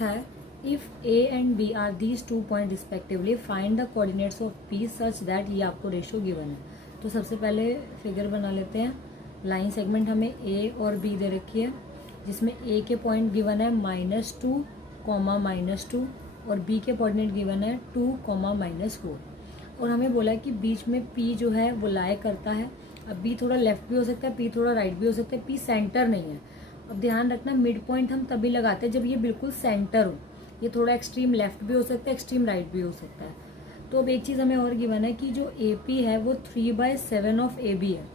है if A and B are these 2 point respectively find the coordinates of P such that, ये आपको ratio given है। तो सबसे पहले फिगर बना लेते हैं। लाइन सेगमेंट हमें ए और बी दे रखी है, जिसमें ए के पॉइंट गिवन है -2, -2 और बी के कोऑर्डिनेट गिवन है 2, -4 और हमें बोला है कि बीच में पी जो है वो लाई करता है। अब बी थोड़ा लेफ्ट भी हो सकता है, पी थोड़ा राइट भी हो सकता है, पी सेंटर नहीं है। अब ध्यान रखना मिड पॉइंट हम तभी लगाते हैं जब ये बिल्कुल सेंटर हो। ये थोड़ा एक्सट्रीम लेफ्ट भी हो सकता है, एक्सट्रीम राइट भी हो सकता है। तो अब एक चीज़ हमें और गिवन है कि जो ए पी है वो 3/7 ऑफ ए बी है।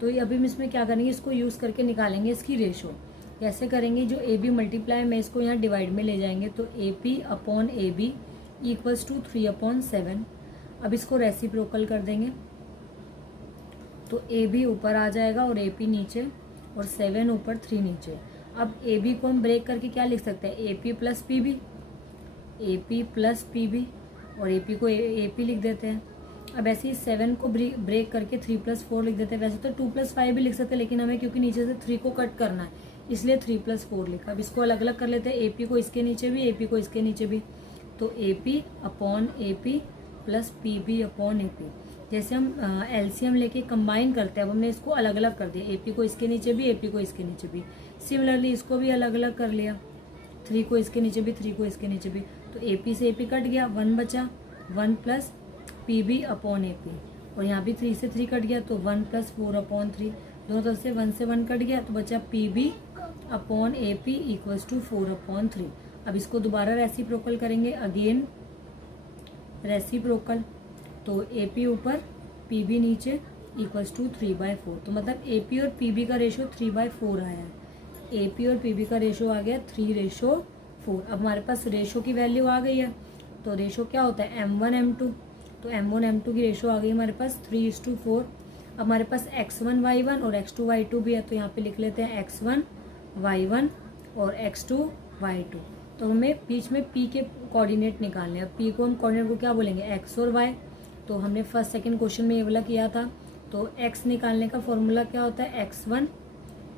तो ये अभी हम इसमें क्या करेंगे, इसको यूज़ करके निकालेंगे इसकी रेशो। कैसे करेंगे, जो ए बी मल्टीप्लाई में इसको यहाँ डिवाइड में ले जाएंगे तो A P upon A B equals to 3/7। अब इसको रेसिप्रोकल कर देंगे तो ए बी ऊपर आ जाएगा और ए पी नीचे और 7 ऊपर 3 नीचे। अब ए बी को हम ब्रेक करके क्या लिख सकते हैं, A P plus P B, A P plus P B और ए पी को ए पी लिख देते हैं। अब ऐसे ही 7 को ब्रेक करके 3+4 लिख देते हैं। वैसे तो 2+5 भी लिख सकते हैं, लेकिन हमें क्योंकि नीचे से 3 को कट करना है इसलिए 3+4 लिखा। अब इसको अलग अलग कर लेते हैं, ए पी को इसके नीचे भी, ए पी को इसके नीचे भी। तो A P upon A P plus P B upon A P. जैसे हम एलसीएम लेके कंबाइन करते हैं, अब हमने इसको अलग अलग कर दिया, ए पी को इसके नीचे भी, ए पी को इसके नीचे भी। सिमिलरली इसको भी अलग अलग कर लिया, 3 को इसके नीचे भी, 3 को इसके नीचे भी। तो ए पी से ए पी कट गया, 1 बचा, 1 plus P B upon A P और यहाँ भी 3 से 3 कट गया तो 1 + 4/3। दोनों तरफ से 1 से 1 कट गया तो बचा P B upon A P equals to 4/3। अब इसको दोबारा रेसिप्रोकल करेंगे, अगेन रेसिप्रोकल। तो ए पी ऊपर पी बी नीचे इक्वल्स टू 3/4। तो मतलब ए पी और पी बी का रेशो 3/4 आया है। ए पी और पी बी का रेशो आ गया 3:4। अब हमारे पास रेशो की वैल्यू आ गई है। तो रेशो क्या होता है, m1 m2। तो m1 m2 की रेशो आ गई हमारे पास 3:4। अब हमारे पास x1 y1 और x2 y2 भी है, तो यहाँ पे लिख लेते हैं x1 y1 और x2 y2। तो हमें बीच में p के कोऑर्डिनेट निकालने हैं। p को हम कोऑर्डिनेट को क्या बोलेंगे, x और y। तो हमने फर्स्ट सेकंड क्वेश्चन में ये वाला किया था। तो x निकालने का फॉर्मूला क्या होता है, x1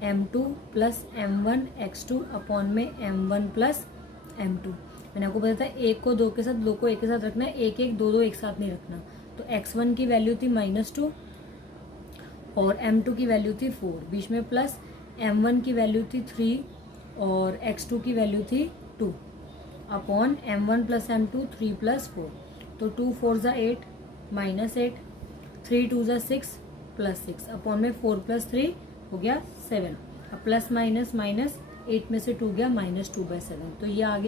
m2 plus m1 x2 upon में m1 प्लस m2। मैंने आपको बताया था एक को 2 के साथ, 2 को 1 के साथ रखना है, 1 1 2 2 एक साथ नहीं रखना। तो x1 की वैल्यू थी -2 और m2 की वैल्यू थी 4, बीच में प्लस m1 की वैल्यू थी 3 और x2 की वैल्यू थी 2 अपॉन m1 प्लस m2 3 + 4। तो 2 4 = 8 -8, 3 2 = 6 + 6 अपॉन में 4 + 3 हो गया 7। अब प्लस माइनस माइनस 8 में से 2 गया -2/7। तो ये आ गया